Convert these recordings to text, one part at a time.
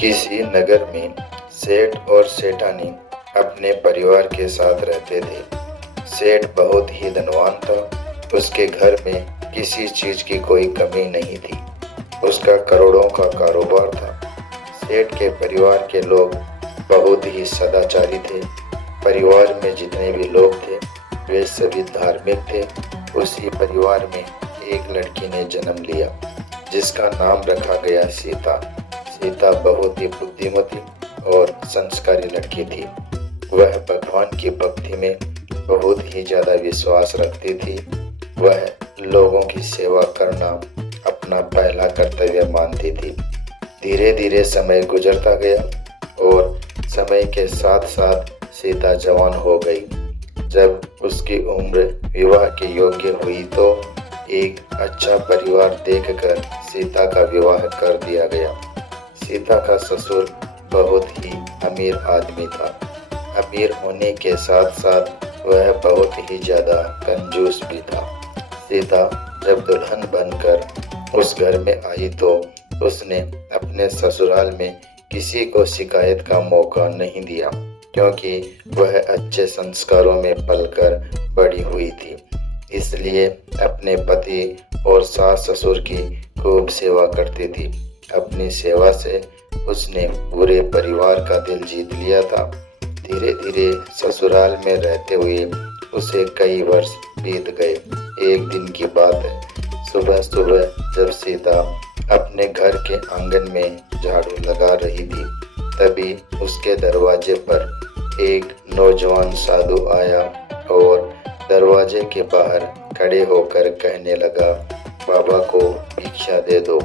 किसी नगर में सेठ और सेठानी अपने परिवार के साथ रहते थे। सेठ बहुत ही धनवान था। उसके घर में किसी चीज की कोई कमी नहीं थी। उसका करोड़ों का कारोबार था। सेठ के परिवार के लोग बहुत ही सदाचारी थे। परिवार में जितने भी लोग थे वे सभी धार्मिक थे। उसी परिवार में एक लड़की ने जन्म लिया जिसका नाम रखा गया सीता। सीता बहुत ही बुद्धिमती और संस्कारी लड़की थी। वह भगवान की भक्ति में बहुत ही ज्यादा विश्वास रखती थी। वह लोगों की सेवा करना अपना पहला कर्तव्य मानती थी। धीरे धीरे समय गुजरता गया और समय के साथ साथ सीता जवान हो गई। जब उसकी उम्र विवाह के योग्य हुई तो एक अच्छा परिवार देखकर सीता का विवाह कर दिया गया। सीता का ससुर बहुत ही अमीर आदमी था। अमीर होने के साथ साथ वह बहुत ही ज्यादा कंजूस भी था। सीता जब दुल्हन बनकर उस घर में आई तो उसने अपने ससुराल में किसी को शिकायत का मौका नहीं दिया, क्योंकि वह अच्छे संस्कारों में पलकर बड़ी हुई थी। इसलिए अपने पति और सास ससुर की खूब सेवा करती थी। अपनी सेवा से उसने पूरे परिवार का दिल जीत लिया था। धीरे धीरे ससुराल में रहते हुए उसे कई वर्ष बीत गए। एक दिन की बात है, सुबह सुबह जब सीता अपने घर के आंगन में झाड़ू लगा रही थी, तभी उसके दरवाजे पर एक नौजवान साधु आया और दरवाजे के बाहर खड़े होकर कहने लगा, बाबा को भिक्षा दे दो।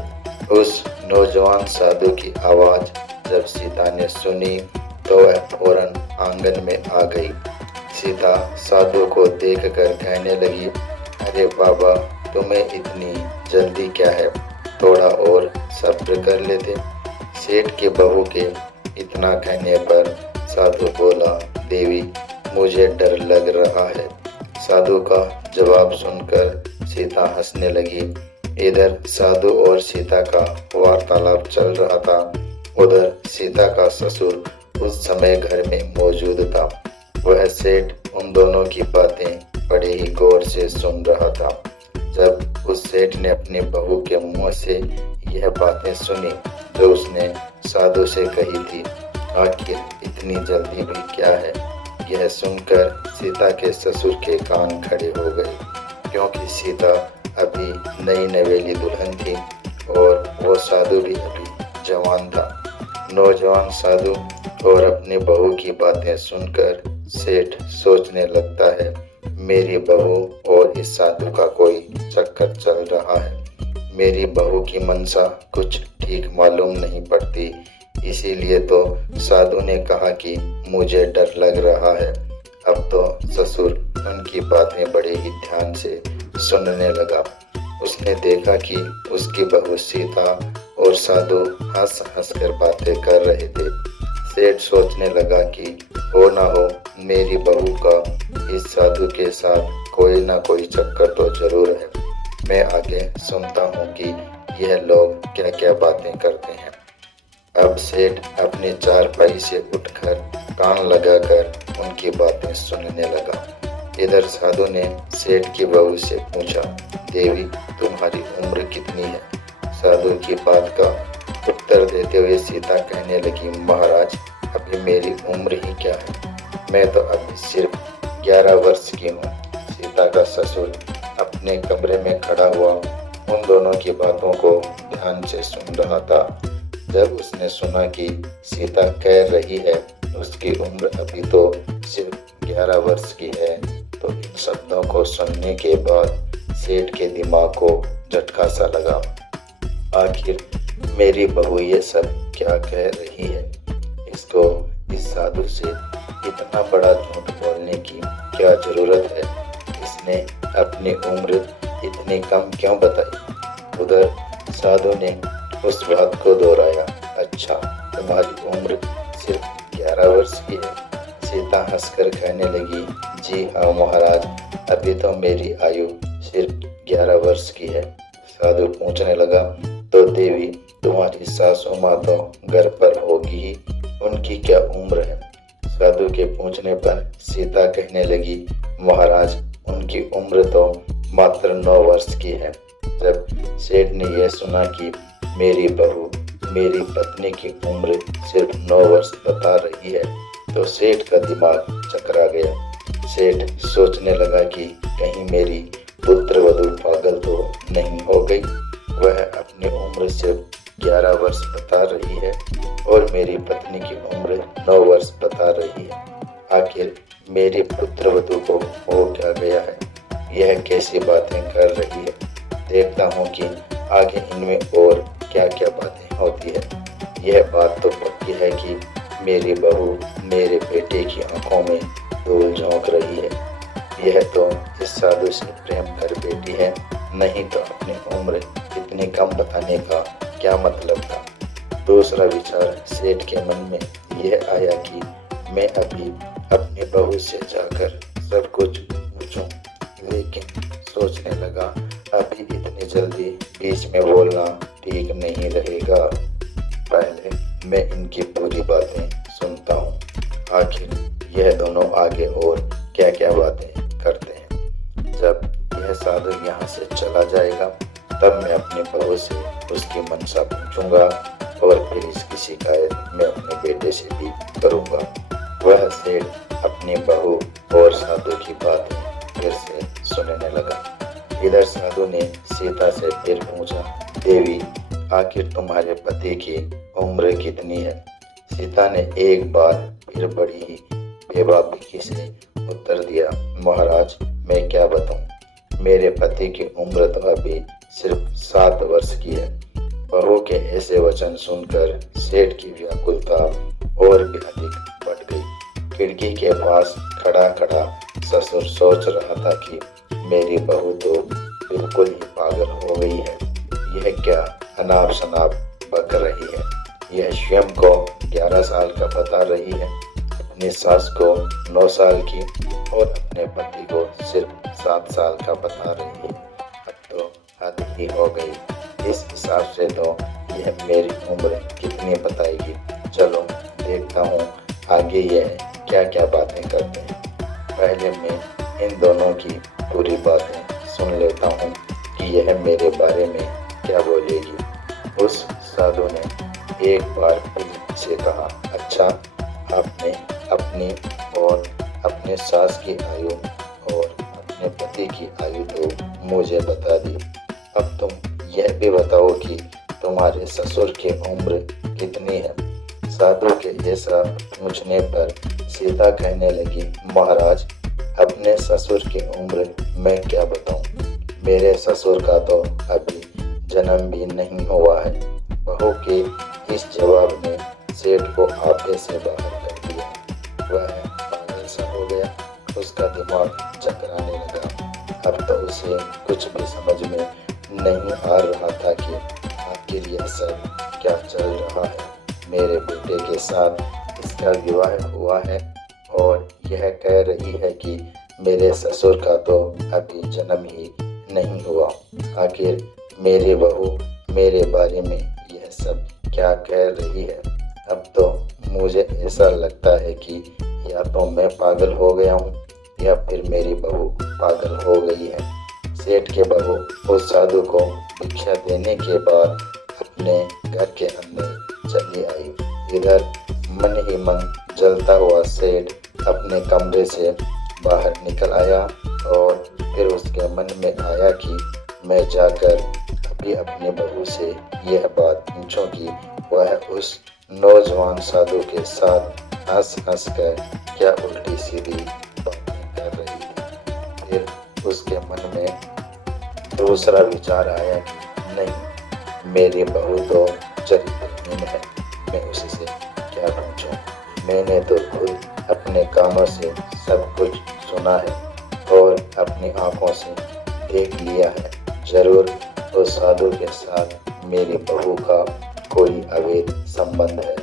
उस नौजवान साधु की आवाज जब सीता ने सुनी तो वह फौरन आंगन में आ गई। सीता साधु को देखकर कहने लगी, अरे बाबा, तुम्हें इतनी जल्दी क्या है, थोड़ा और सब्र कर लेते। सेठ के बहू के इतना कहने पर साधु बोला, देवी, मुझे डर लग रहा है। साधु का जवाब सुनकर सीता हंसने लगी। इधर साधु और सीता का वार्तालाप चल रहा था। उधर सीता का ससुर उस समय घर में मौजूद था। वह सेठ उन दोनों की बातें बड़े ही गौर से सुन रहा था। जब उस सेठ ने अपनी बहू के मुंह से यह बातें सुनी जो उसने साधु से कही थी, आखिर इतनी जल्दी भी क्या है, यह सुनकर सीता के ससुर के कान खड़े हो गए, क्योंकि सीता अभी नई नवेली दुल्हन थी और वो साधु भी अभी जवान था। नौजवान साधु और अपनी बहू की बातें सुनकर सेठ सोचने लगता है, मेरी बहू और इस साधु का कोई चक्कर चल रहा है। मेरी बहू की मनसा कुछ ठीक मालूम नहीं पड़ती, इसीलिए तो साधु ने कहा कि मुझे डर लग रहा है। अब तो ससुर उनकी बातें बड़े ही ध्यान से सुनने लगा। उसने देखा कि उसकी बहू सीता और साधु हंस हंस कर बातें कर रहे थे। सेठ सोचने लगा कि हो ना हो मेरी बहू का इस साधु के साथ कोई ना कोई चक्कर तो जरूर है। मैं आगे सुनता हूँ कि यह लोग क्या क्या बातें करते हैं। अब सेठ अपने चारपाई से उठकर कान लगाकर उनकी बातें सुनने लगा। इधर साधु ने सेठ की बहू से पूछा, देवी, तुम्हारी उम्र कितनी है? साधु की बात का उत्तर देते हुए सीता कहने लगी, महाराज, अभी मेरी उम्र ही क्या है, मैं तो अभी सिर्फ 11 वर्ष की हूँ। सीता का ससुर अपने कमरे में खड़ा हुआ उन दोनों की बातों को ध्यान से सुन रहा था। जब उसने सुना कि सीता कह रही है उसकी उम्र अभी तो सिर्फ 11 वर्ष की है, तो इन शब्दों को सुनने के बाद सेठ के दिमाग को झटका सा लगा। आखिर मेरी बहू ये सब क्या कह रही है? इसको इस साधु से इतना बड़ा झूठ बोलने की क्या जरूरत है? इसने अपनी उम्र इतनी कम क्यों बताई? उधर साधु ने उस बात को दोहराया, अच्छा, तुम्हारी उम्र सिर्फ 11 वर्ष की है? सीता हंसकर कहने लगी, जी हाँ महाराज, अभी तो मेरी आयु सिर्फ 11 वर्ष की है। साधु पूछने लगा, तो देवी, तुम्हारी सासू माँ तो घर पर हो उनकी क्या उम्र है? साधु के पूछने पर सीता कहने लगी, महाराज उनकी उम्र तो मात्र 9 वर्ष की है। जब सेठ ने यह सुना कि मेरी बहू मेरी पत्नी की उम्र सिर्फ 9 वर्ष बता रही है तो सेठ का दिमाग चकरा गया। सेठ सोचने लगा कि कहीं मेरी पुत्र वधू पागल तो नहीं हो गई। वह अपनी उम्र सिर्फ 11 वर्ष बता रही है और मेरी पत्नी की उम्र 9 वर्ष बता रही है। आखिर मेरी पुत्र वधू को हो क्या गया है? यह कैसी बातें कर रही है? देखता हूँ कि आगे इनमें और क्या क्या बातें होती है। यह बात तो पक्की है कि मेरी बहू मेरे बेटे की आंखों में धूल झोंक रही है। यह तो इस साधु से प्रेम कर बैठी है, नहीं तो अपनी उम्र इतनी कम बताने का क्या मतलब था। दूसरा विचार सेठ के मन में यह आया कि मैं अभी अपनी बहू से जाकर सब कुछ पूछूं, लेकिन सोचने लगा अभी इतनी जल्दी बीच में बोलना ठीक नहीं रहेगा। पहले मैं इनकी पूरी बातें सुनता हूँ, आखिर यह दोनों आगे और क्या क्या बातें करते हैं। जब यह साधु यहाँ से चला जाएगा तब मैं अपनी बहू से उसकी मनसा पूछूंगा और फिर इसकी शिकायत मैं अपने बेटे से भी करूंगा। वह सेठ अपनी बहू और साधु की बातें फिर से सुनने लगा। इधर साधु ने सीता से फिर पूछा, देवी आखिर तुम्हारे पति की उम्र कितनी है? सीता ने एक बार फिर बड़ी ही बेबाकी से उत्तर दिया, महाराज मैं क्या बताऊं, मेरे पति की उम्र तो अभी सिर्फ 7 वर्ष की है। बहू के ऐसे वचन सुनकर सेठ की व्याकुलता और भी अधिक बढ़ गई। खिड़की के पास खड़ा खड़ा ससुर सोच रहा था कि मेरी बहू तो बिल्कुल ही पागल हो गई है। यह क्या अनाप शनाप बक रही है? यह स्वयं को 11 साल का बता रही है, अपनी सास को 9 साल की और अपने पति को सिर्फ 7 साल का बता रही है। अब तो हद ही हो गई। इस हिसाब से तो यह मेरी उम्र कितनी बताएगी। चलो देखता हूँ आगे यह क्या क्या बातें करते हैं। पहले मैं इन दोनों की पूरी बातें सुन लेता हूँ कि यह मेरे बारे में क्या बोलेगी। उस साधु ने एक बार फिर से कहा, अच्छा आपने अपनी और अपने सास की आयु और अपने पति की आयु तो मुझे बता दी। अब तुम यह भी बताओ कि तुम्हारे ससुर की उम्र कितनी है? साधु के ऐसा पूछने पर सीता कहने लगी, महाराज अपने ससुर की उम्र मैं क्या बताऊं, मेरे ससुर का तो अभी जन्म भी नहीं हुआ है। बहू के इस जवाब ने सेठ को आपे से बाहर कर दिया। वह पागल सा हो गया, उसका दिमाग चकराने लगा। अब तो उसे कुछ भी समझ में नहीं आ रहा था कि आखिर यह सब क्या चल रहा है। मेरे बेटे के साथ इसका विवाह हुआ है और यह कह रही है कि मेरे ससुर का तो अभी जन्म ही नहीं हुआ। आखिर मेरी बहू मेरे बारे में यह सब क्या कह रही है? अब तो मुझे ऐसा लगता है कि या तो मैं पागल हो गया हूँ या फिर मेरी बहू पागल हो गई है। सेठ के बहू उस साधु को भिक्षा देने के बाद अपने घर के अंदर चली आई। इधर मन ही मन जलता हुआ सेठ अपने कमरे से बाहर निकल आया और फिर उसके मन में आया कि मैं जाकर अभी अपनी बहू से यह बात पूछूं कि वह उस नौजवान साधु के साथ हंस हंस कर क्या उल्टी सीधी बातें कर रही थी। फिर उसके मन में दूसरा विचार आया कि नहीं, मेरी बहू तो चरित्रहीन है, मैं उसी से क्या पूछूं। मैंने तो खुद अपने कानों से सब कुछ सुना है और अपनी आंखों से देख लिया है। जरूर उस साधु के साथ मेरी बहू का कोई अवैध संबंध है।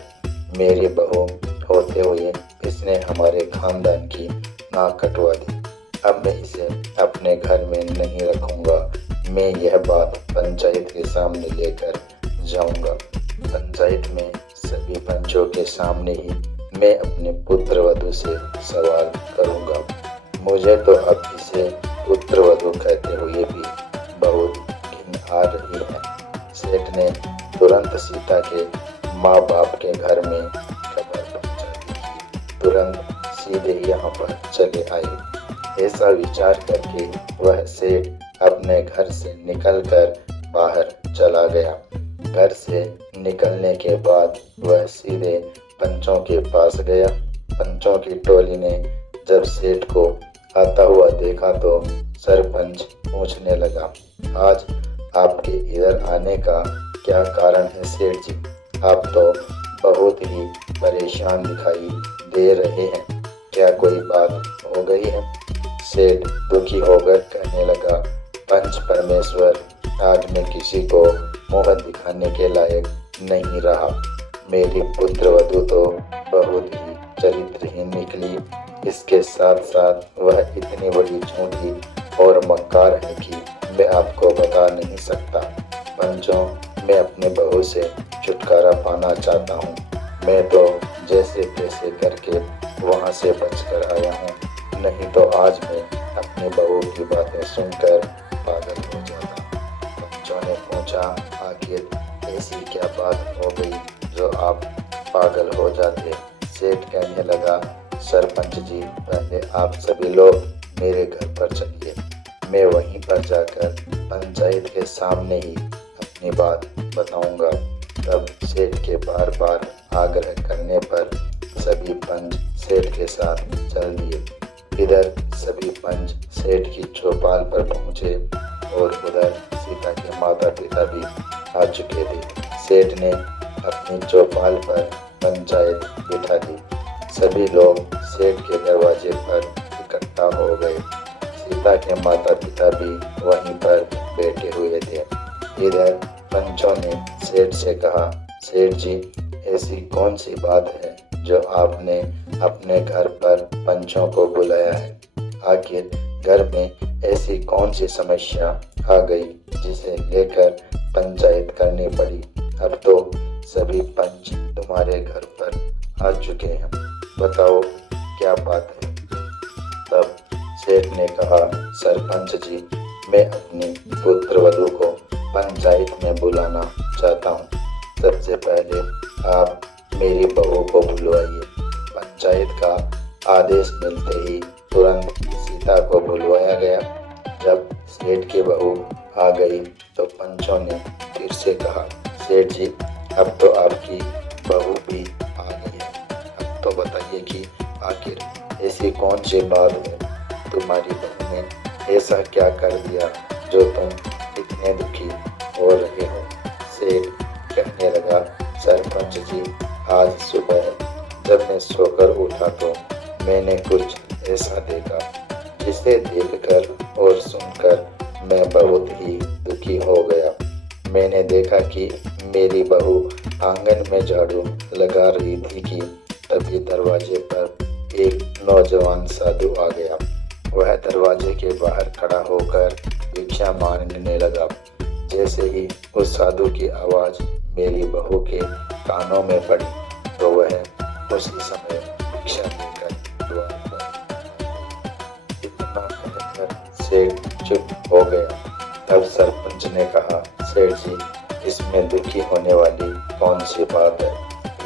मेरी बहू होते हुए इसने हमारे खानदान की नाक कटवा दी। अब मैं इसे अपने घर में नहीं रखूंगा। मैं यह बात पंचायत के सामने लेकर जाऊंगा। पंचायत में सभी पंचों के सामने ही मैं अपने पुत्र वधू से सवाल करूंगा। मुझे तो अब इसे पुत्र वधू कहते हुए भी बहुत घिन आ रही है। सेठ ने तुरंत सीता के माँ बाप के घर में खबर पहुंचा दी। तुरंत सीधे यहाँ पर चले आए। ऐसा विचार करके वह सेठ अपने घर से निकलकर बाहर चला गया। घर से निकलने के बाद वह सीधे पंचों के पास गया। पंचों की टोली ने जब सेठ को आता हुआ देखा तो सरपंच पूछने लगा, आज आपके इधर आने का क्या कारण है सेठ जी? आप तो बहुत ही परेशान दिखाई दे रहे हैं, क्या कोई बात हो गई है? सेठ दुखी होकर कहने लगा, पंच परमेश्वर आज मैं किसी को मुँह दिखाने के लायक नहीं रहा। मेरी पुत्र वधू तो बहुत ही चरित्रहीन निकली। इसके साथ साथ वह इतनी बड़ी झूठी और मक्कार है कि मैं आपको बता नहीं सकता। पंचों, मैं अपने बहू से छुटकारा पाना चाहता हूँ। मैं तो जैसे तैसे करके वहाँ से बचकर आया हूँ, नहीं तो आज मैं अपनी बहू की बातें सुनकर पागल हो जाता। पंचों ने पूछा, आखिर ऐसी क्या बात हो गई जो आप पागल हो जाते? सेठ कहने लगा, सरपंच जी, पहले आप सभी लोग मेरे घर पर चलिए। मैं वहीं पर जाकर पंचायत के सामने ही अपनी बात बताऊंगा। तब सेठ के बार बार आग्रह करने पर सभी पंच सेठ के साथ चल दिए। इधर सभी पंच सेठ की चौपाल पर पहुंचे और उधर सीता के माता पिता भी आ चुके थे। सेठ ने अपनी चौपाल पर पंचायत बिठा दी। सभी लोग सेठ के दरवाजे पर इकट्ठा हो गए। सीता के माता पिता भी वहीं पर बैठे हुए थे। इधर पंचों ने सेठ से कहा, सेठ जी, ऐसी कौन सी बात है जो आपने अपने घर पर पंचों को बुलाया है? आखिर घर में ऐसी कौन सी समस्या आ गई जिसे लेकर पंचायत करनी पड़ी? अब तो सभी पंच तुम्हारे घर पर आ चुके हैं, बताओ क्या बात है? तब सेठ ने कहा, सरपंच जी, मैं अपनी पुत्र वधू को पंचायत में बुलाना चाहता हूँ। सबसे पहले आप मेरी बहू को बुलवाइए। पंचायत का आदेश मिलते ही तुरंत सीता को बुलवाया गया। जब सेठ की बहू आ गई तो पंचों ने फिर से कहा, सेठ जी, अब तो आपकी बहू भी आ गई है। अब तो बताइए कि आखिर ऐसी कौन सी बात है? तुम्हारी बहू ने ऐसा क्या कर दिया जो तुम इतने दुखी हो रहे हो? सेठ कहने लगा, सरपंच जी, आज सुबह जब मैं सोकर उठा तो मैंने कुछ ऐसा देखा जिसे देखकर और सुनकर मैं बहुत ही दुखी हो गया। मैंने देखा कि मेरी बहू आंगन में झाड़ू लगा रही थी कि तभी दरवाजे पर एक नौजवान साधु आ गया। वह दरवाजे के बाहर खड़ा होकर भिक्षा मांगने लगा। जैसे ही उस साधु की आवाज़ मेरी बहू के कानों में पड़ी तो वह उसी समय भिक्षा लेकर द्वार पर। इतना कहकर सेठ चुप हो गया। तब सरपंच ने कहा, सेठ जी, इसमें दुखी होने वाली कौन सी बात है?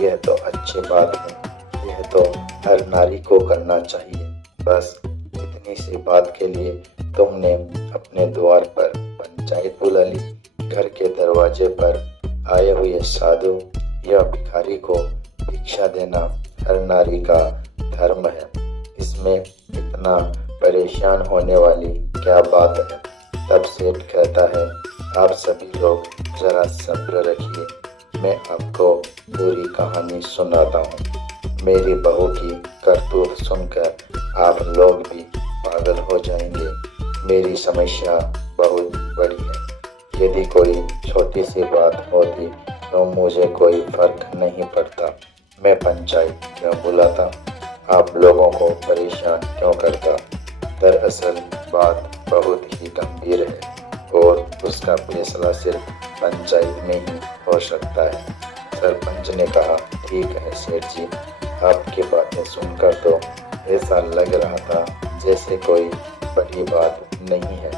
यह तो अच्छी बात है। यह तो हर नारी को करना चाहिए। बस इतनी सी बात के लिए तुमने अपने द्वार पर पंचायत बुला ली। घर के दरवाजे पर आए हुए साधु या भिखारी को भिक्षा देना हर नारी का धर्म है। इसमें इतना परेशान होने वाली क्या बात है? तब सेठ कहता है, आप सभी लोग जरा सब्र रखिए, मैं आपको पूरी कहानी सुनाता हूँ। मेरी बहू की करतूत सुनकर आप लोग भी पागल हो जाएंगे। मेरी समस्या बहुत बड़ी है। यदि कोई छोटी सी बात होती तो मुझे कोई फर्क नहीं पड़ता। मैं पंचायत क्यों बुलाता? आप लोगों को परेशान क्यों करता? दरअसल बात बहुत ही गंभीर है और उसका फैसला सिर्फ पंचायत में ही हो सकता है। सरपंच ने कहा, ठीक है सेठ जी, आपकी बातें सुनकर तो ऐसा लग रहा था जैसे कोई बड़ी बात नहीं है।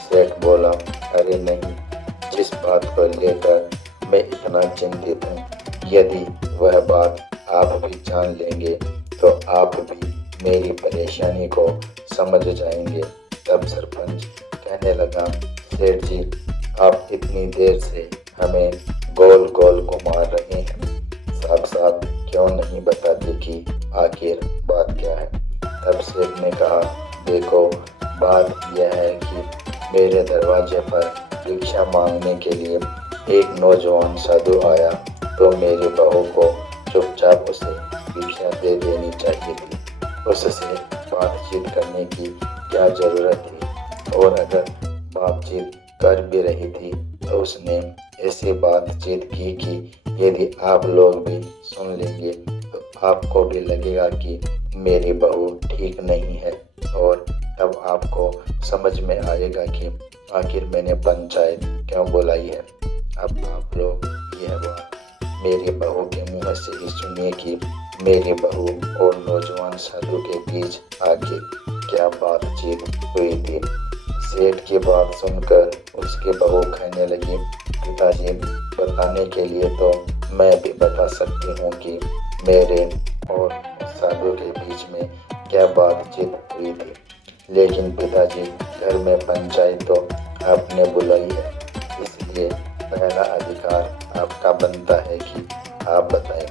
सेठ बोला, अरे नहीं, जिस बात को लेकर मैं इतना चिंतित हूँ, यदि वह बात आप भी जान लेंगे तो आप भी मेरी परेशानी को समझ जाएंगे। तब सरपंच कहने लगा, सेठ जी, आप इतनी देर से हमें गोल गोल घुमा रहे हैं, साफ साफ क्यों नहीं बताते कि आखिर बात क्या है। तब सेठ ने कहा, देखो, बात यह है कि मेरे दरवाजे पर भिक्षा मांगने के लिए एक नौजवान साधु आया, तो मेरी बहू को चुपचाप उसे भिक्षा दे देनी चाहिए थी। उससे बातचीत करने की क्या जरूरत थी, और अगर बातचीत कर भी रही थी तो उसने ऐसी बातचीत की कि यदि आप लोग भी सुन लेंगे तो आपको भी लगेगा कि मेरी बहू ठीक नहीं है, और तब आपको समझ में आएगा कि आखिर मैंने पंचायत क्यों बुलाई है। अब आप लोग यह बात मेरी बहू के मुंह से ही सुनिए कि मेरी बहू और नौजवान साधु के बीच आखिर क्या बातचीत हुई थी। सेठ की बात सुनकर उसकी बहू कहने लगी, पिताजी, बताने के लिए तो मैं भी बता सकती हूँ कि मेरे और साधु के बीच में क्या बातचीत हुई थी, लेकिन पिताजी, घर में पंचायत तो आपने बुलाई है, इसलिए पहला अधिकार आपका बनता है कि आप बताएं।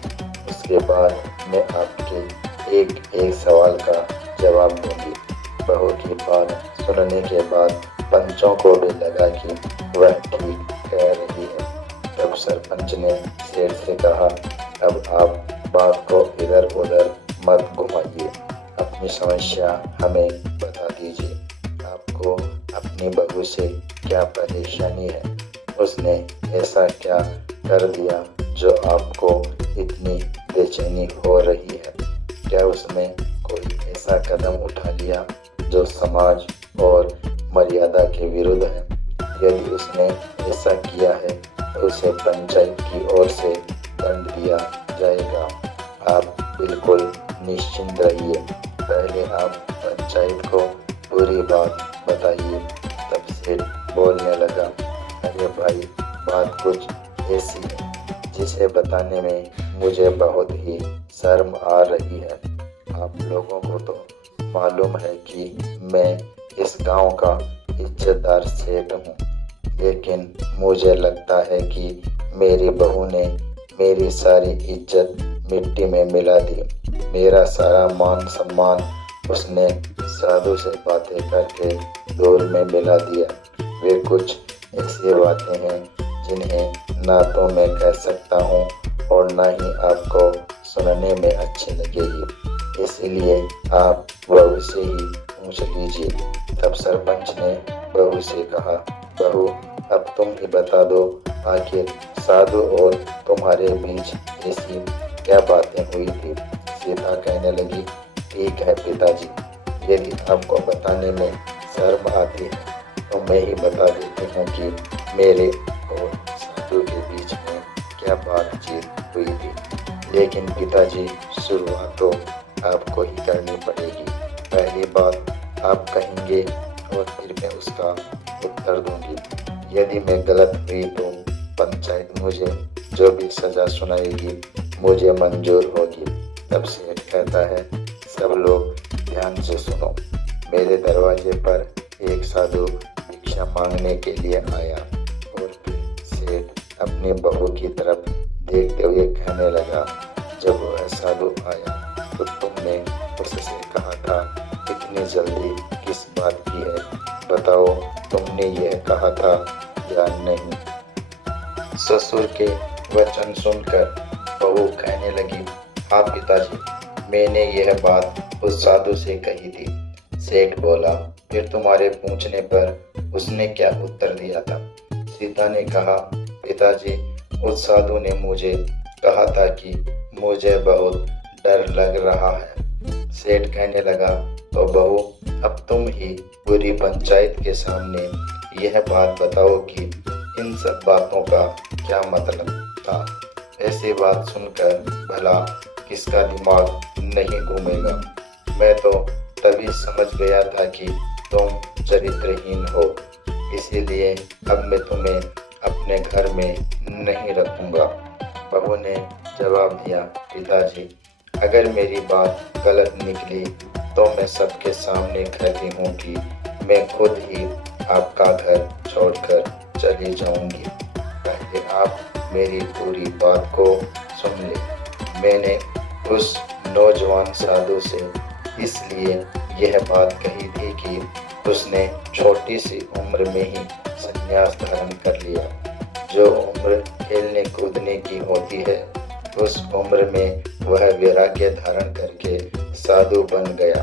उसके बाद मैं आपके एक एक सवाल का जवाब दूंगी। बहू की बात सुनने के बाद पंचों को भी लगा कि वह ठीक कह रही है। तब सरपंच ने सेठ से कहा, अब आप बात को इधर उधर मत घुमाइए, अपनी समस्या हमें बता दीजिए। आपको अपनी बहू से क्या परेशानी है? उसने ऐसा क्या कर दिया जो आपको इतनी बेचैनी हो रही है? क्या उसने कोई ऐसा कदम उठा लिया जो समाज और मर्यादा के विरुद्ध है? यदि उसने ऐसा किया है तो उसे पंचायत की ओर से दंड दिया जाएगा। आप बिल्कुल निश्चिंत रहिए, पहले आप पंचायत को पूरी बात बताइए। तब सेठ बोलने लगा, अरे भाई, बात कुछ ऐसी है जिसे बताने में मुझे बहुत ही शर्म आ रही है। आप लोगों को तो मालूम है कि मैं इस गांव का इज्जतदार सेठ हूँ, लेकिन मुझे लगता है कि मेरी बहू ने मेरी सारी इज्जत मिट्टी में मिला दी। मेरा सारा मान सम्मान उसने साधु से बातें करके धूल में मिला दिया। वे कुछ ऐसी बातें हैं जिन्हें ना तो मैं कह सकता हूँ और ना ही आपको सुनने में अच्छी लगेगी, इसलिए आप बहू से ही पूछ लीजिए। तब सरपंच ने बहू से कहा, बहू, अब तुम ही बता दो, आखिर साधु और तुम्हारे बीच ऐसी क्या बातें हुई थी? सीता कहने लगी, ठीक है पिताजी, यदि आपको बताने में शर्म आती है तो मैं ही बता देती हूँ कि मेरे और साधु के बीच में क्या बातचीत हुई थी। लेकिन पिताजी, शुरुआत तो आपको ही करनी पड़ेगी। पहली बात आप कहेंगे और फिर मैं उसका उत्तर दूंगी। यदि मैं गलत हुई तो पंचायत मुझे जो भी सजा सुनाएगी मुझे मंजूर होगी। तब सेठ कहता है, सब लोग ध्यान से सुनो। मेरे दरवाजे पर एक साधु भिक्षा मांगने के लिए आया, और फिर सेठ अपनी बहू की तरफ देखते हुए कहने लगा, जब वह साधु आया तो तुमने उससे कहा था, इतनी जल्दी किस बात की है? बताओ, तुमने यह कहा था या नहीं? ससुर के वचन सुनकर बहू कहने लगी, हाँ पिताजी, मैंने यह बात उस साधु से कही थी। सेठ बोला, फिर तुम्हारे पूछने पर उसने क्या उत्तर दिया था? सीता ने कहा, पिताजी, उस साधु ने मुझे कहा था कि मुझे बहुत डर लग रहा है। सेठ कहने लगा, तो बहू, अब तुम ही पूरी पंचायत के सामने यह बात बताओ कि इन सब बातों का क्या मतलब था। ऐसी बात सुनकर भला किसका दिमाग नहीं घूमेगा। मैं तो तभी समझ गया था कि तुम चरित्रहीन हो, इसीलिए अब मैं तुम्हें अपने घर में नहीं रखूंगा। बहू ने जवाब दिया, पिताजी अगर मेरी बात गलत निकली तो मैं सबके सामने कहती हूँ कि मैं खुद ही आपका घर छोड़कर चली जाऊंगी। पहले आप मेरी पूरी बात को सुन ले। मैंने उस नौजवान साधु से इसलिए यह बात कही थी कि उसने छोटी सी उम्र में ही संन्यास धारण कर लिया। जो उम्र खेलने कूदने की होती है, उस उम्र में वह वैराग्य धारण करके साधु बन गया।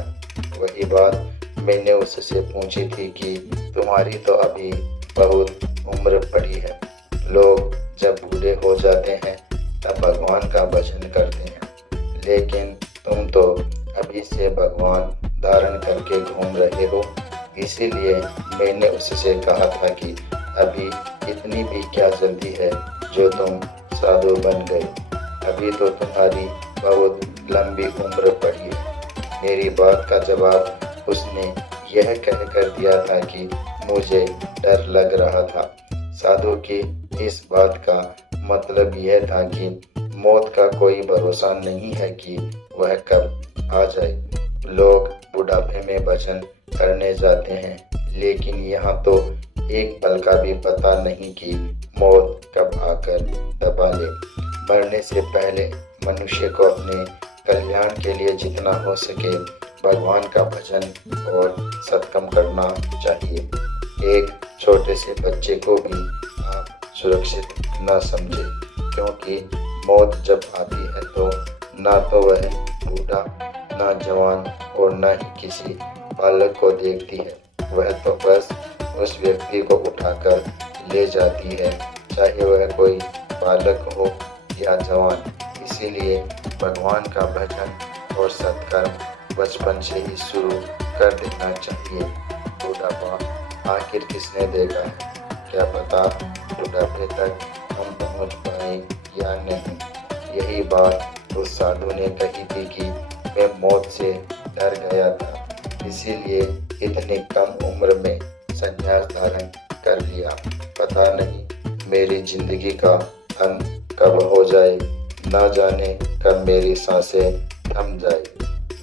वही बात मैंने उससे पूछी थी कि तुम्हारी तो अभी बहुत उम्र पड़ी है। लोग जब बूढ़े हो जाते हैं तब भगवान का भजन करते हैं, लेकिन तुम तो अभी से भगवान धारण करके घूम रहे हो। इसीलिए मैंने उससे कहा था कि अभी इतनी भी क्या जल्दी है जो तुम साधु बन गए। अभी तो तुम्हारी बहुत लंबी उम्र पड़ी है। मेरी बात का जवाब उसने यह कहकर दिया था कि मुझे डर लग रहा था। साधु की इस बात का मतलब यह था कि मौत का कोई भरोसा नहीं है कि वह कब आ जाए। लोग बुढ़ापे में भजन करने जाते हैं, लेकिन यहाँ तो एक पल का भी पता नहीं कि मौत कब आकर दबा ले। मरने से पहले मनुष्य को अपने कल्याण के लिए जितना हो सके भगवान का भजन और सत्कर्म करना चाहिए। एक छोटे से बच्चे को भी आप सुरक्षित न समझे, क्योंकि मौत जब आती है तो ना तो वह बूढ़ा, ना जवान और न ही किसी बालक को देखती है। वह तो बस उस व्यक्ति को उठाकर ले जाती है, चाहे वह कोई बालक हो या जवान। इसीलिए भगवान का भजन और सत्कर्म बचपन से ही शुरू कर देना चाहिए। बुढ़ापा आखिर किसने देखा है, क्या पता बुढ़ापे तक हम पहुंच पाए या नहीं। यही बात उस साधु ने कही थी कि मैं मौत से डर गया था, इसीलिए इतनी कम उम्र में संन्यास धारण कर लिया। पता नहीं मेरी जिंदगी का अंत कब हो जाए, ना जाने कब मेरी सांसें थम जाए।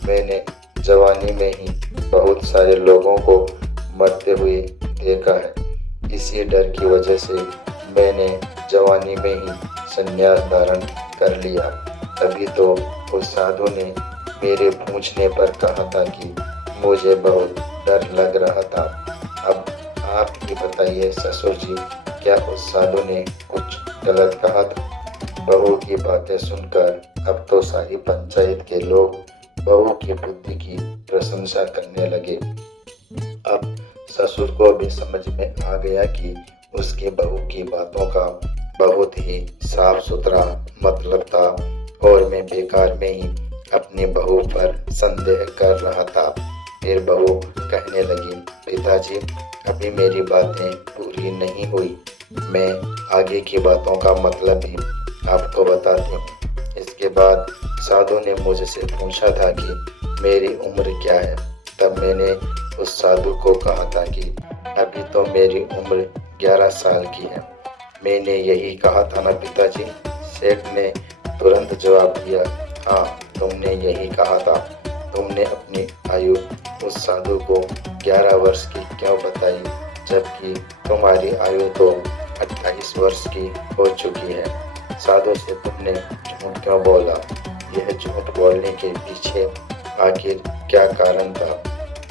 मैंने जवानी में ही बहुत सारे लोगों को मरते हुए देखा है। इसी डर की वजह से मैंने जवानी में ही संन्यास धारण कर लिया। तभी तो उस साधु ने मेरे पूछने पर कहा था कि मुझे बहुत डर लग रहा था। अब आप ही बताइए ससुर जी, क्या उस साधु ने कुछ गलत कहा था? बहू की बातें सुनकर अब तो सारी पंचायत के लोग बहू की बुद्धि की प्रशंसा करने लगे। अब ससुर को भी समझ में आ गया कि उसकी बहू की बातों का बहुत ही साफ सुथरा मतलब था और मैं बेकार में ही अपनी बहू पर संदेह कर रहा था। फिर बहू कहने लगी, पिताजी अभी मेरी बातें पूरी नहीं हुई, मैं आगे की बातों का मतलब भी आपको बताती हूँ। इसके बाद साधु ने मुझसे पूछा था कि मेरी उम्र क्या है। तब मैंने उस साधु को कहा था कि अभी तो मेरी उम्र 11 साल की है। मैंने यही कहा था ना पिताजी? सेठ ने तुरंत जवाब दिया, हाँ तुमने यही कहा था। तुमने अपनी आयु उस साधु को 11 वर्ष की क्यों बताई, जबकि तुम्हारी आयु तो 28 वर्ष की हो चुकी है। साधु से तुमने झूठ क्यों बोला? यह झूठ बोलने के पीछे आखिर क्या कारण था?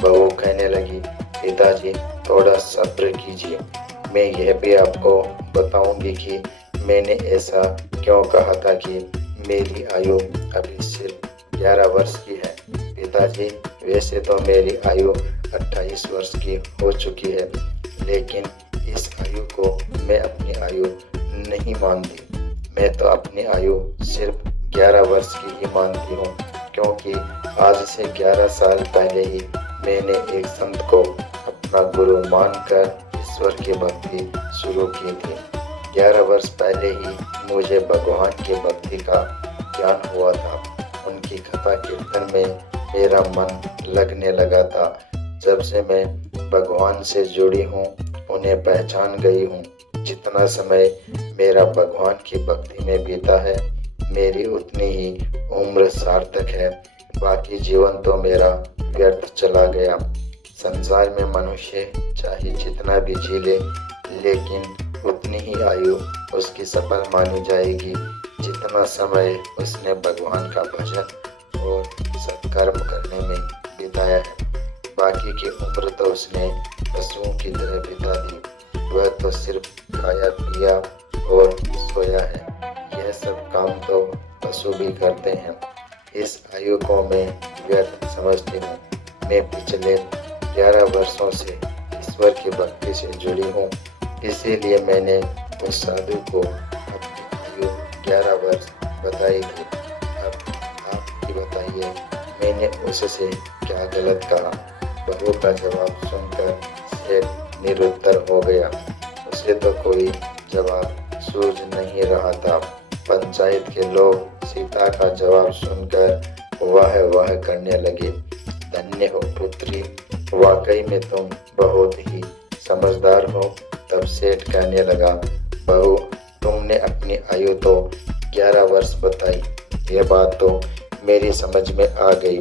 बहू कहने लगी, पिताजी थोड़ा सब्र कीजिए, मैं यह भी आपको बताऊंगी कि मैंने ऐसा क्यों कहा था कि मेरी आयु अभी सिर्फ 11 वर्ष की है। पिताजी वैसे तो मेरी आयु 28 वर्ष की हो चुकी है, लेकिन इस आयु को मैं अपनी आयु नहीं मानती। मैं तो अपनी आयु सिर्फ 11 वर्ष की ही मानती हूँ, क्योंकि आज से 11 साल पहले ही मैंने एक संत को अपना गुरु मानकर ईश्वर की भक्ति शुरू की थी। 11 वर्ष पहले ही मुझे भगवान की भक्ति का ज्ञान हुआ था। उनकी कथा कीर्तन में मेरा मन लगने लगा था। जब से मैं भगवान से जुड़ी हूँ, उन्हें पहचान गई हूँ। जितना समय मेरा भगवान की भक्ति में बीता है, मेरी उतनी ही उम्र सार्थक है। बाकी जीवन तो मेरा व्यर्थ चला गया। संसार में मनुष्य चाहे जितना भी जी ले, लेकिन उतनी ही आयु उसकी सफल मानी जाएगी जितना समय उसने भगवान का भजन और सत्कर्म करने में बिताया है। बाकी की उम्र तो उसने पशुओं की तरह बिता दी। वह तो सिर्फ खाया पिया और सोया है। यह सब काम तो पशु भी करते हैं। इस आयु को मैं व्यर्थ समझती हूँ। मैं पिछले 11 वर्षों से ईश्वर की भक्ति से जुड़ी हूँ। इसीलिए मैंने उस साधु को अपनी आयु 11 वर्ष बताई थी। अब आप ही बताइए, मैंने उससे क्या गलत कहा? बहू का जवाब सुनकर सेठ निरुत्तर हो गया। उसे तो कोई जवाब सूझ नहीं रहा था। पंचायत के लोग सीता का जवाब सुनकर वाह वाह करने लगे। धन्य हो पुत्री, वाकई में तुम बहुत ही समझदार हो। तब सेठ कहने लगा, बहू तुमने अपनी आयु तो 11 वर्ष बताई, यह बात तो मेरी समझ में आ गई,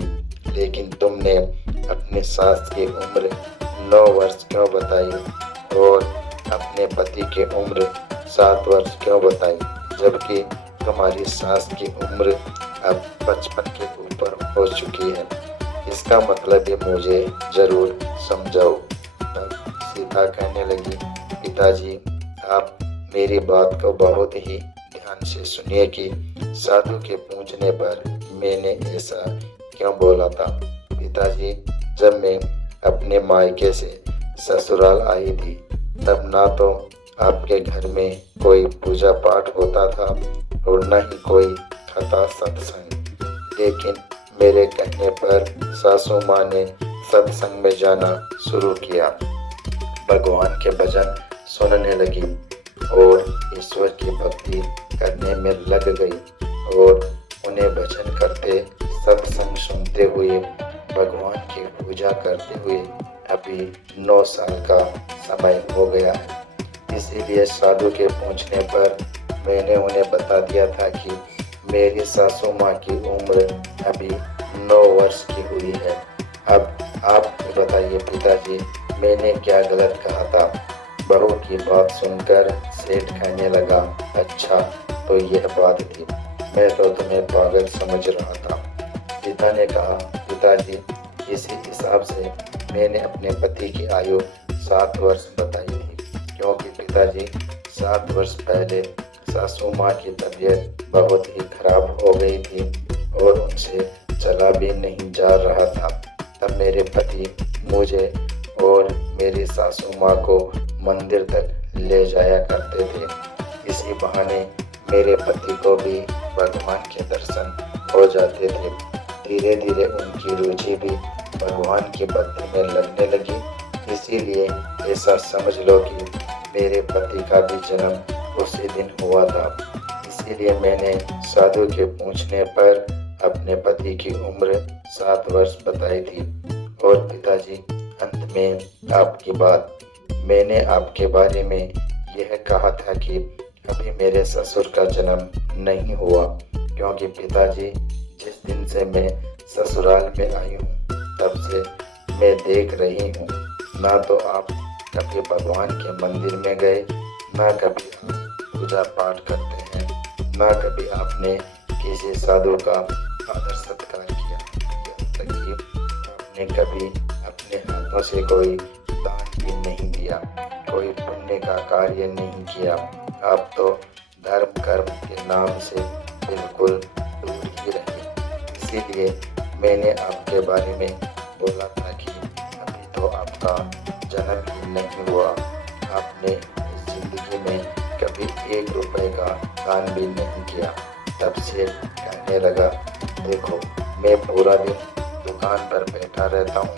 लेकिन तुमने अपनी सास की उम्र 9 वर्ष क्यों बताई और अपने पति की उम्र 7 वर्ष क्यों बताई, जबकि तुम्हारी सास की उम्र अब 55 के ऊपर हो चुकी है? इसका मतलब ये मुझे जरूर समझाओ। तब सीता कहने लगी, पिताजी आप मेरी बात को बहुत ही ध्यान से सुनिए कि साधु के पूछने पर मैंने ऐसा क्यों बोला था। पिताजी, जब मैं अपने मायके से ससुराल आई थी, तब ना तो आपके घर में कोई पूजा पाठ होता था और न ही कोई कथा सत्संग, लेकिन मेरे कहने पर सासू माँ ने सत्संग में जाना शुरू किया, भगवान के भजन सुनने लगी और ईश्वर की भक्ति करने में लग गई और उन्हें भजन करते, सत्संग सुनते हुए, भगवान की पूजा करते हुए अभी 9 साल का समय हो गया है। इसीलिए साधु के पूछने पर मैंने उन्हें बता दिया था कि मेरी सासू माँ की उम्र अभी 9 वर्ष की हुई है। अब आप बताइए पिताजी, मैंने क्या गलत कहा था? बहू की बात सुनकर सेठ कहने लगा, अच्छा तो यह बात थी, मैं तो तुम्हें पागल समझ रहा था। पिता ने कहा, पिताजी इसी हिसाब से मैंने अपने पति की आयु 7 वर्ष बताई थी, क्योंकि पिताजी 7 वर्ष पहले सासू माँ की तबीयत बहुत ही खराब हो गई थी और उनसे चला भी नहीं जा रहा था। तब मेरे पति मुझे और मेरी सासू माँ को मंदिर तक ले जाया करते थे। इसी बहाने मेरे पति को भी भगवान के दर्शन हो जाते थे। धीरे धीरे उनकी रुचि भी भगवान की भक्ति में लगने लगी। इसीलिए ऐसा समझ लो कि मेरे पति का भी जन्म उसी दिन हुआ था। इसीलिए मैंने साधु के पूछने पर अपने पति की उम्र 7 वर्ष बताई थी। और पिताजी, अंत में आपकी बात, मैंने आपके बारे में यह कहा था कि अभी मेरे ससुर का जन्म नहीं हुआ, क्योंकि पिताजी जिस दिन से मैं ससुराल में आई हूँ, तब से मैं देख रही हूँ, ना तो आप कभी भगवान के मंदिर में गए, ना कभी आप पूजा पाठ करते हैं, ना कभी आपने किसी साधु का आदर सत्कार किया, यहाँ तक कि आपने कभी अपने हाथों से कोई दान भी नहीं दिया, कोई पुण्य का कार्य नहीं किया। आप तो धर्म कर्म के नाम से बिल्कुल दूर ही रहे। इसीलिए मैंने आपके बारे में बोला था कि अभी तो आपका जन्म ही नहीं हुआ। आपने इस जिंदगी में कभी 1 रुपए का दान भी नहीं किया। तब से कहने लगा, देखो मैं पूरा दिन दुकान पर बैठा रहता हूँ,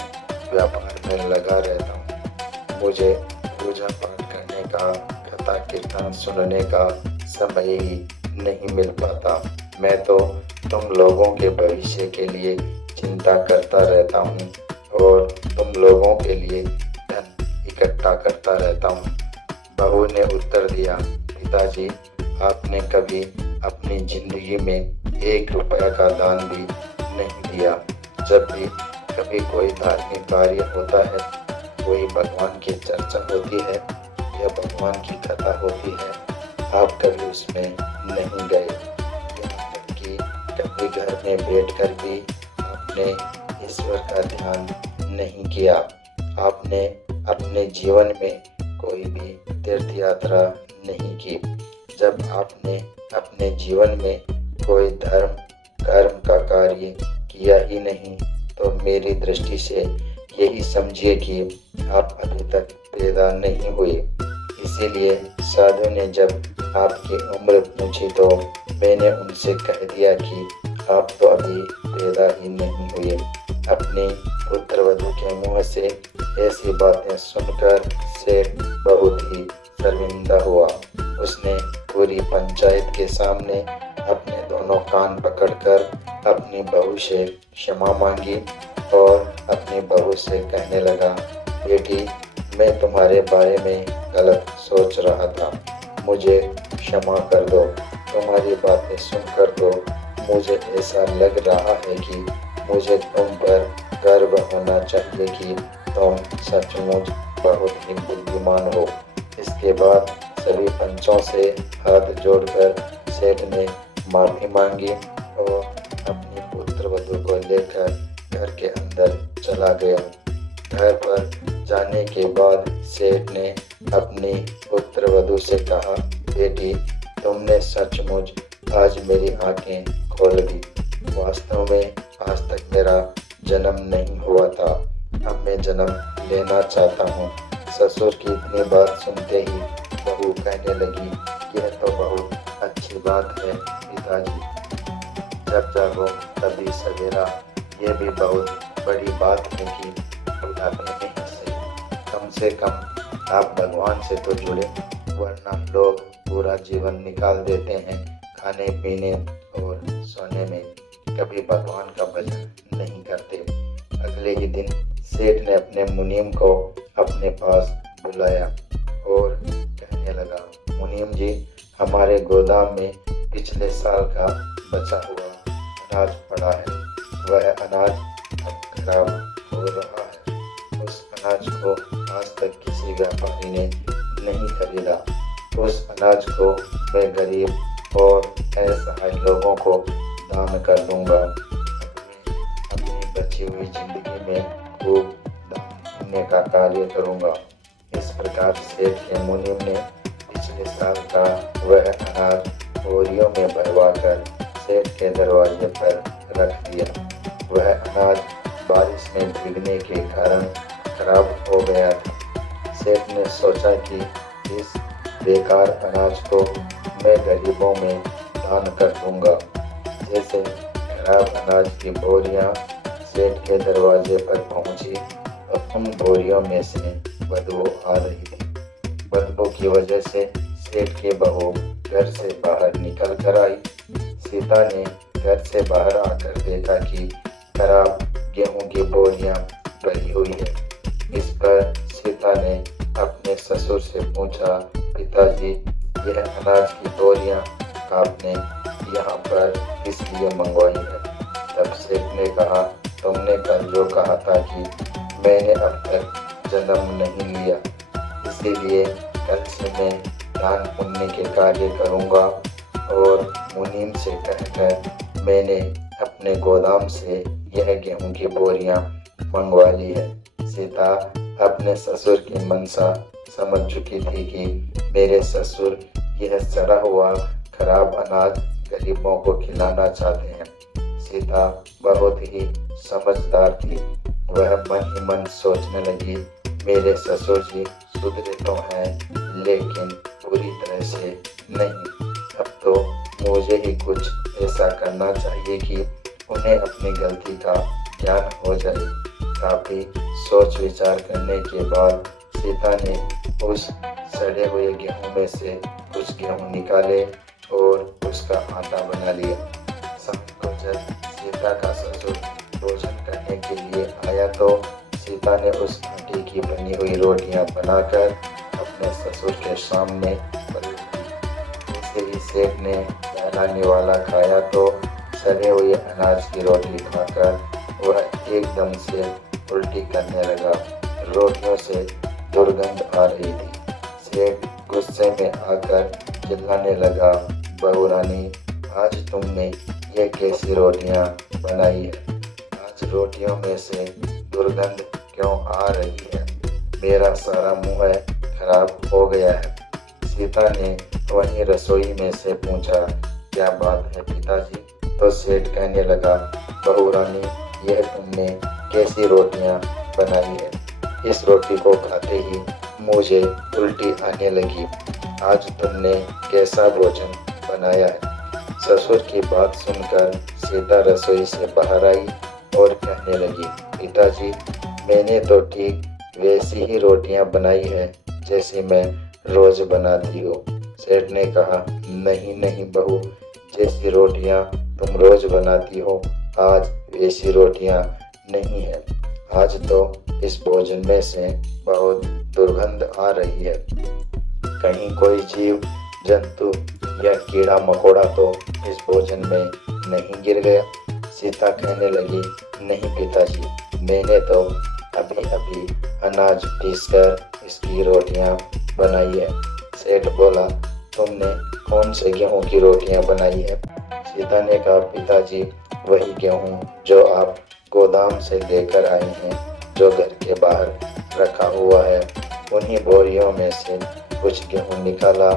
व्यापार में लगा रहता हूँ, मुझे पूजा पाठ करने का कथा कीर्तन सुनने का समय ही नहीं मिल पाता। मैं तो तुम लोगों के भविष्य के लिए चिंता करता रहता हूँ और तुम लोगों के लिए धन इकट्ठा करता रहता हूँ। बहू ने उत्तर दिया, पिताजी, आपने कभी अपनी जिंदगी में 1 रुपया का दान भी नहीं दिया। जब भी कभी कोई धार्मिक कार्य होता है, कोई भगवान की चर्चा होती है या भगवान की कथा होती है, आप कभी उसमें नहीं गए। यहाँ तक कि कभी घर में बैठकर भी आपने ईश्वर का ध्यान नहीं किया। आपने अपने जीवन में कोई भी तीर्थ यात्रा नहीं की। जब आपने अपने जीवन में कोई धर्म कर्म का कार्य किया ही नहीं, तो मेरी दृष्टि से यही समझिए कि आप अभी तक पैदा नहीं हुए। इसीलिए साधु ने जब आपकी उम्र पूछी तो मैंने उनसे कह दिया कि आप तो अभी पैदा ही नहीं हुए। अपनी पुत्रवधू के मुंह से ऐसी बातें सुनकर सेठ बहुत ही शर्मिंदा हुआ। उसने पूरी पंचायत के सामने अपने दोनों कान पकड़कर अपनी बहू से क्षमा मांगी और अपनी बहू से कहने लगा, बेटी, मैं तुम्हारे बारे में गलत सोच रहा था, मुझे क्षमा कर दो। तुम्हारी बातें सुनकर तो मुझे ऐसा लग रहा है कि मुझे तुम पर गर्व होना चाहिए कि तुम सचमुच बहुत ही बुद्धिमान हो। इसके बाद सभी पंचों से हाथ जोड़कर सेठ ने माफी मांगी और अपनी पुत्रवधू को लेकर घर के अंदर चला गया। घर पर जाने के बाद सेठ ने अपनी पुत्रवधू से कहा, बेटी, तुमने सचमुच आज मेरी आंखें खोल दी। वास्तव में आज तक मेरा जन्म नहीं हुआ था, अब मैं जन्म लेना चाहता हूँ। ससुर की इतनी बात सुनते ही बहू कहने लगी, यह तो बहुत अच्छी बात है पिताजी, जब जागो तभी सवेरा। ये भी बहुत बड़ी बात है कि बुढ़ापे में ही सही, कम से कम आप भगवान से तो जुड़े, वरना लोग पूरा जीवन निकाल देते हैं खाने पीने और सोने में, कभी भगवान का भजन नहीं करते। अगले ही दिन सेठ ने अपने मुनीम को अपने पास बुलाया और कहने लगा, मुनीम जी, हमारे गोदाम में पिछले साल का बचा हुआ अनाज पड़ा है। वह अनाज अब खराब हो रहा है। उस अनाज को आज तक किसी व्यापारी ने नहीं खरीदा। उस अनाज को मैं गरीब और असहाय लोगों को दान कर दूंगा। अपनी बची हुई जिंदगी में खूब दान पुण्य का कार्य करूंगा। इस प्रकार सेठ के मुनीम ने पिछले साल का वह अनाज बोरियों में भरवा कर सेठ के दरवाजे पर रख दिया। वह अनाज बारिश में भीगने के कारण खराब हो गया था। सेठ ने सोचा कि इस बेकार अनाज को मैं गरीबों में दान कर दूंगा। जैसे खराब अनाज की बोरियां सेठ के दरवाजे पर पहुंची और उन बोरियों में से बदबू आ रही थी। बदबू की वजह से सेठ की बहू घर से बाहर निकल कर आई। सीता ने घर से बाहर आकर देखा कि खराब गेहूं की बोरियां भरी हुई है। इस पर सीता ने अपने ससुर से पूछा, पिताजी, यह अनाज की बोरियां आपने यहाँ पर इसलिए मंगवाई है? तब सेठ ने कहा, तुमने कल जो कहा था कि मैंने अब तक जन्म नहीं लिया, इसीलिए कल से मैं दान पुण्य के कार्य करूँगा और मुनीम से कहकर मैंने अपने गोदाम से यह गेहूं की बोरियां मंगवा ली है। सीता अपने ससुर की मनसा समझ चुकी थी कि मेरे ससुर यह सड़ा हुआ खराब अनाज गरीबों को खिलाना चाहते हैं। सीता बहुत ही समझदार थी। वह मन ही मन सोचने लगी, मेरे ससुर जी सुधरे तो हैं लेकिन पूरी तरह से नहीं। अब तो मुझे ही कुछ ऐसा करना चाहिए कि उन्हें अपनी गलती का ज्ञान हो जाए। काफी सोच विचार करने के बाद सीता ने उस सड़े हुए गेहूं में से कुछ गेहूं निकाले और उसका आटा बना लिया। शाम को जब सीता का ससुर भोजन करने के लिए आया तो सीता ने उस आटे की बनी हुई रोटियां बनाकर अपने ससुर के सामने परोस दी। जैसे ही सेठ ने पहला निवाला खाया तो सड़े हुए अनाज की रोटी खाकर वह एकदम से उल्टी करने लगा। रोटियों से दुर्गंध आ रही थी। सेठ गुस्से में आकर चिल्लाने लगा, बहू रानी, आज तुमने ये कैसी रोटियां बनाई है? आज रोटियों में से दुर्गंध क्यों आ रही है? मेरा सारा मुंह खराब हो गया है। सीता ने वहीं रसोई में से पूछा, क्या बात है पिताजी? तो सेठ कहने लगा, बहू रानी, यह तुमने कैसी रोटियां बनाई है? इस रोटी को खाते ही मुझे उल्टी आने लगी। आज तुमने कैसा भोजन बनाया है? ससुर की बात सुनकर सीता रसोई से बाहर आई और कहने लगी, पिताजी, मैंने तो ठीक वैसी ही रोटियां बनाई है जैसी मैं रोज बनाती हूँ। सेठ ने कहा, नहीं नहीं बहू, जैसी रोटियां तुम रोज बनाती हो आज वैसी रोटियां नहीं है। आज तो इस भोजन में से बहुत दुर्गंध आ रही है। कहीं कोई जीव जंतु या कीड़ा मकोड़ा तो इस भोजन में नहीं गिर गया? सीता कहने लगी, नहीं पिताजी, मैंने तो अभी अभी अनाज पीसकर इसकी रोटियां बनाई है। सेठ बोला, तुमने कौन से गेहूं की रोटियां बनाई है? सीता ने कहा, पिताजी, वही गेहूं जो आप गोदाम से लेकर आए हैं, जो घर के बाहर रखा हुआ है, उन्हीं बोरियों में से कुछ गेहूं निकाला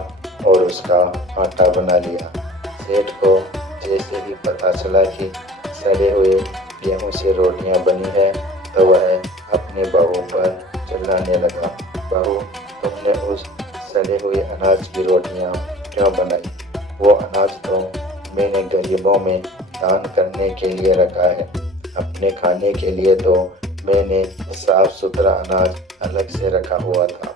और उसका आटा बना लिया। सेठ को जैसे ही पता चला कि सड़े हुए गेहूं से रोटियां बनी है तो वह अपने बहू पर चिल्लाने लगा, बहू, तुमने उस सड़े हुए अनाज की रोटियां क्यों बनाई? वो अनाज तो मैंने गरीबों में दान करने के लिए रखा है। अपने खाने के लिए तो मैंने साफ सुथरा अनाज अलग से रखा हुआ था।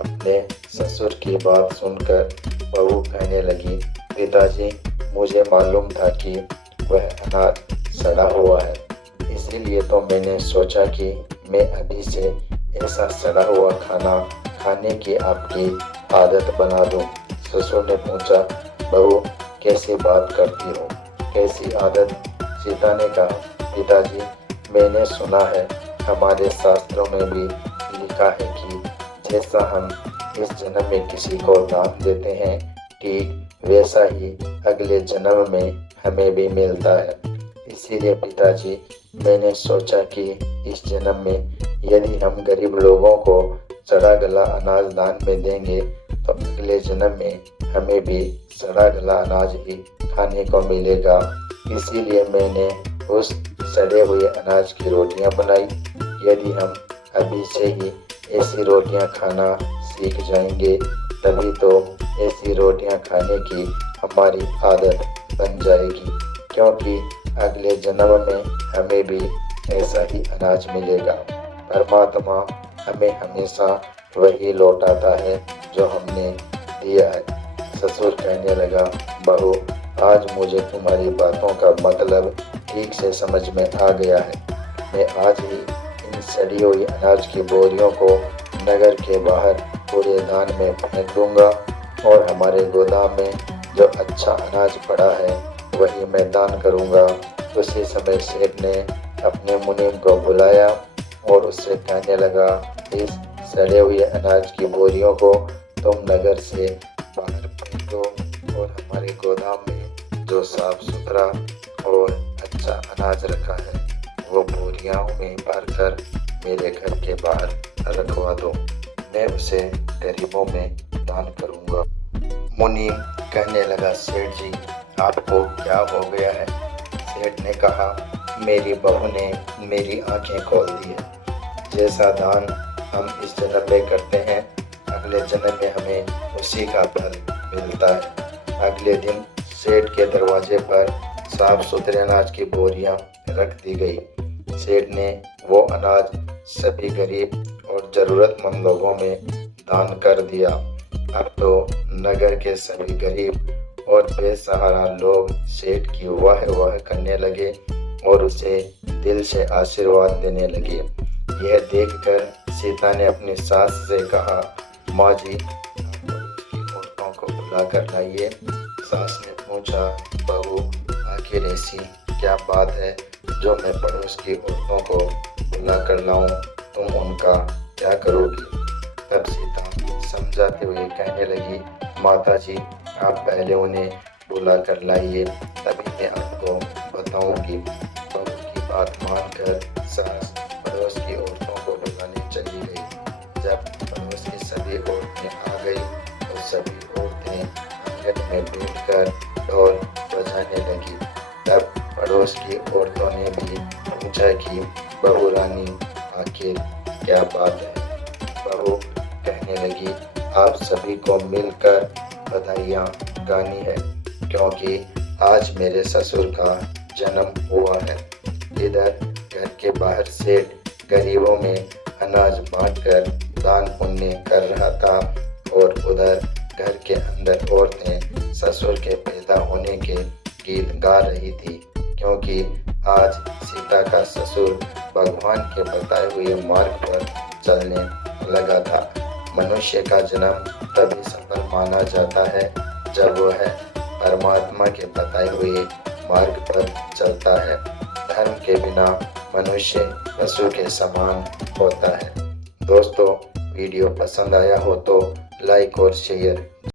अपने ससुर की बात सुनकर बहू कहने लगी, पिताजी, मुझे मालूम था कि वह अनाज सड़ा हुआ है, इसीलिए तो मैंने सोचा कि मैं अभी से ऐसा सड़ा हुआ खाना खाने की आपकी आदत बना दूं। ससुर ने पूछा, बहू, कैसी बात करती हो? कैसी आदत? सीता ने कहा, पिताजी, मैंने सुना है, हमारे शास्त्रों में भी लिखा है कि जैसा हम इस जन्म में किसी को दान देते हैं, ठीक वैसा ही अगले जन्म में हमें भी मिलता है। इसीलिए पिताजी, मैंने सोचा कि इस जन्म में यदि हम गरीब लोगों को सड़ा गला अनाज दान में देंगे तो अगले जन्म में हमें भी सड़ा गला अनाज ही खाने को मिलेगा। इसीलिए मैंने उस सड़े हुए अनाज की रोटियां बनाई। यदि हम अभी से ही ऐसी रोटियां खाना सीख जाएंगे तभी तो ऐसी रोटियां खाने की हमारी आदत बन जाएगी, क्योंकि अगले जन्म में हमें भी ऐसा ही अनाज मिलेगा। परमात्मा हमें हमेशा वही लौटाता है जो हमने दिया है। ससुर कहने लगा, बहू, आज मुझे तुम्हारी बातों का मतलब ठीक से समझ में आ गया है। मैं आज ही इन सड़ी हुई अनाज की बोरियों को नगर के बाहर कूड़ेदान में फेंक दूंगा और हमारे गोदाम में जो अच्छा अनाज पड़ा है वही मैं दान करूंगा। उसी समय सेठ ने अपने मुनीम को बुलाया और उससे कहने लगा, इस सड़े हुए अनाज की बोरियों को तुम नगर से बाहर फेंक दो और हमारे गोदाम में जो साफ सुथरा और अच्छा अनाज रखा है वो बोरियों में भरकर मेरे घर के बाहर रखवा दो। मैं उसे गरीबों में दान करूंगा। मुनीम कहने लगा, सेठ जी, आपको क्या हो गया है? सेठ ने कहा, मेरी बहू ने मेरी आंखें खोल दी है। जैसा दान हम इस जन्म में करते हैं अगले जन्म में हमें उसी का फल मिलता है। अगले दिन सेठ के दरवाजे पर साफ सुथरे अनाज की बोरियां रख दी गई। सेठ ने वो अनाज सभी गरीब और ज़रूरतमंद लोगों में दान कर दिया। अब तो नगर के सभी गरीब और बेसहारा लोग सेठ की वाह करने लगे और उसे दिल से आशीर्वाद देने लगे। यह देखकर सीता ने अपनी सास से कहा, माँ जी, आप उसकी औरतों को बुला कर लाइए। सास ने पूछा, बहू, आखिर ऐसी क्या बात है जो मैं पड़ोस की औरतों को बुला कर लाऊं? तुम उनका क्या करोगी? तब सीता समझाते हुए कहने लगी, माता जी, आप पहले उन्हें बुला कर लाइए, तभी मैं आपको बताऊंगी। बहू की बात मानकर सास पड़ोस की औरतों को बुलाने चली गई। जब पड़ोस की सभी औरतें आ गई तो सभी औरतें आंगन में बैठकर ढोल बजाने लगी। तब पड़ोस की औरतों ने भी पूछा कि बहू रानी, आखिर क्या बात है? बहू कहने लगी, आप सभी को मिलकर बधाइयाँ गानी है, क्योंकि आज मेरे ससुर का जन्म हुआ है। इधर घर के बाहर सेठ गरीबों में अनाज बांटकर दान पुण्य कर रहा था और उधर घर के अंदर औरतें ससुर के पैदा होने के गीत गा रही थी, क्योंकि आज सीता का ससुर भगवान के बताए हुए मार्ग पर चलने लगा था। मनुष्य का जन्म तभी सफल माना जाता है जब वह परमात्मा के बताए हुए मार्ग पर चलता है। धर्म के बिना मनुष्य पशु के समान होता है। दोस्तों, वीडियो पसंद आया हो तो लाइक और शेयर